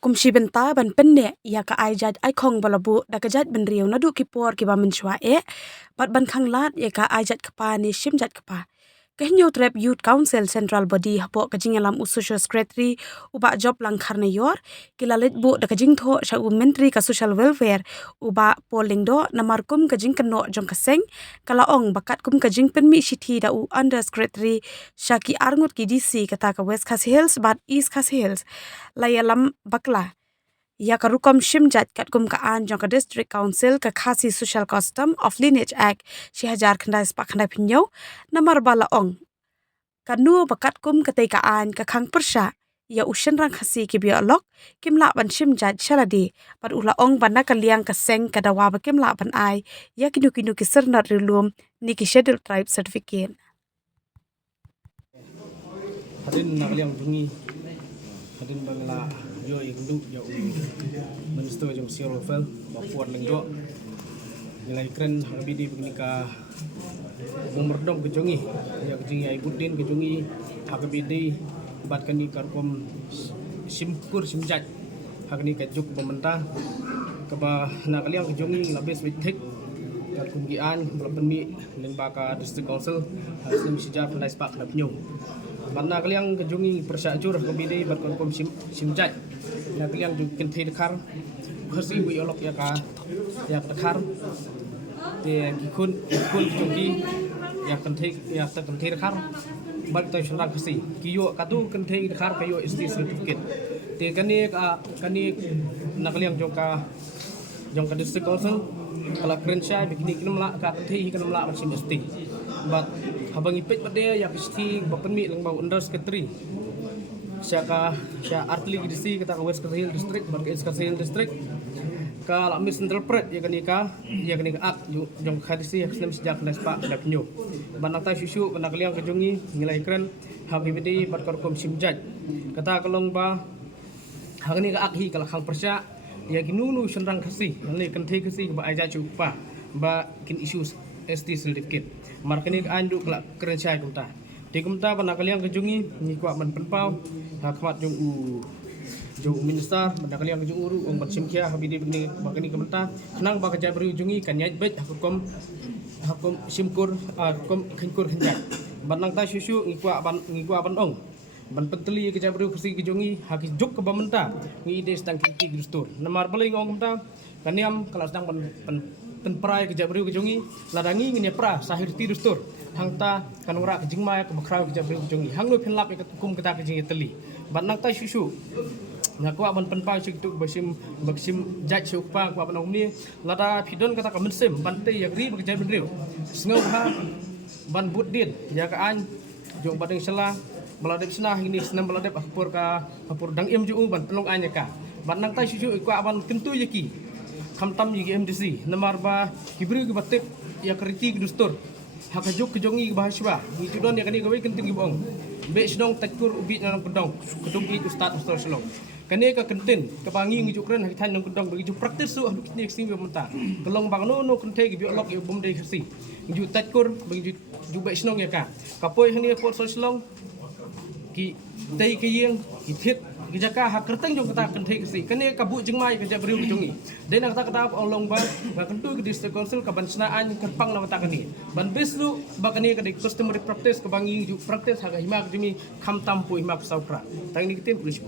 Kumshi benta ban penne ya ka ai jat ai khong balabu da ka jat ban riu na du ki por ki ba min chwa bat ban khang lat ya ka ai jat kapa ni shim jat kapa ka hinyo trap youth council central body hapo ka jingalam u social secretary uba job lang kharna yor kilalit bu da ka jing tho sha u mentry ka social welfare uba polling do namar kum ka jing kano jong ka seng kala ong bakat kum ka jing pen mi shithi da u under secretary shaki arngut ki dc kata ka west khasi hills bat east khasi hills layalam bakla ya karukom shimjat kat kum ka an jong ka district council ka khasi social custom of lineage act 2000 spa khanda phinyo namar bala ong kanu bakat kum ka te ka an ka khang persha ya ushan rang khasi ki biolog kimla ban shimjat shaladi par ula ong bana ka liang ka seng ka dawa ba kimla ban ai ya kinu kinu ki sernat rilum ni ki schedule tribe certificate Hadin nak liang bungi hadin bangla yo ikundu yo minister jom siol fel bapuat lengdo nilai keren habidi begini ka umurdom kejongi ya kejongi ai budin kejongi habidi bat kani karkom simkur simjat hakni ka juk pemerintah keba nak liang kejongi labes bitek karkom gian berpeni lembaga district council hasil sejarah pendai spak na penyu Bana kaliang kejungi persajur kebidi berkonkom simjat na kaliang ju kenthe dekhar khasi bu yolok ya ka ya dekhar te kikun kejungi ya kenthe dekhar bat ta shura khasi kiyo katu kenthe dekhar kayo isti certificate te kani na kaliang jong ka district council kala krensha bikini kinamla ka kenthe kinamla macam isti bat habang ipit pada ya pasti bapenmi lang bau under secretary sya artli disi kata ka west Hill district bar ka east Hill district ka lamis central pret ya kani ka ak jong khadisi islam sejak naspa dapnyo banata susu banak liang kejungi ngilai keren habibidi bar korkom simjat kata kalong ba hagni ka ak hi kala khang persya ya kinunu senrang khasi ni kenthe khasi ba aja chupa ba kin issues ST certificate markani andu kelak keren syai kumta di kumta pana kaliang kejungi ni kuat man penpau hakmat jung minister pana kaliang kejung uru ong bat simkia habidi begini bakani kumta nang ba kerja beri jungi kan nyait bet hakum simkur kom khinkur khinjak banang ta susu ngi kuat ban ong ban penteli kerja beri kursi kejungi haki juk ke bamenta ngi ide stang kiki gustur namar beling ong kumta kaniam kalau sedang penperai kerja beri kejungi ladangi ngene pra sahir ti dustur hangta kanura kejingma ya kebakrau kerja beri kejungi hanglo penlap ya kum kita kejingi teli banang ta susu ngaku ban penpa situ baksim jaj supa ku ban ni lada pidon kata kamensem bante ya gri kerja beri sengau ha ban budin ya ka an jong badeng sela meladep senah ini senam meladep apur dang im ju ban pelong anya ka banang ta susu ku ban kentu yaki khamtam yigi MDC namar ba kibri ki batik ya kriti dustur hakajuk kejongi bahaswa ni tudon ya kani gawe kenting gibong be sedong takur ubi nang kedong kedong ki ustad ustad selong kani ka kentin kebangi ngijuk ren hakitan nang kedong bagi ju praktis su adu kini sing bementa gelong bang no kente gibi olok ya bom dei khasi ngijuk takur bagi ju be sedong ya ka kapoi hani pot selong ki tei ke yeng ki thit kijaka hak kerteng jong kata kenthe kesi kene kabu jengmai kerja beriu jongi den kata olong ba kentu ke district council ka bansnaan kerpang na mata kani ban beslu ba kani ke customary practice ke bangi ju practice haga hima jemi kham tampu hima saupra tang ni kitin pulis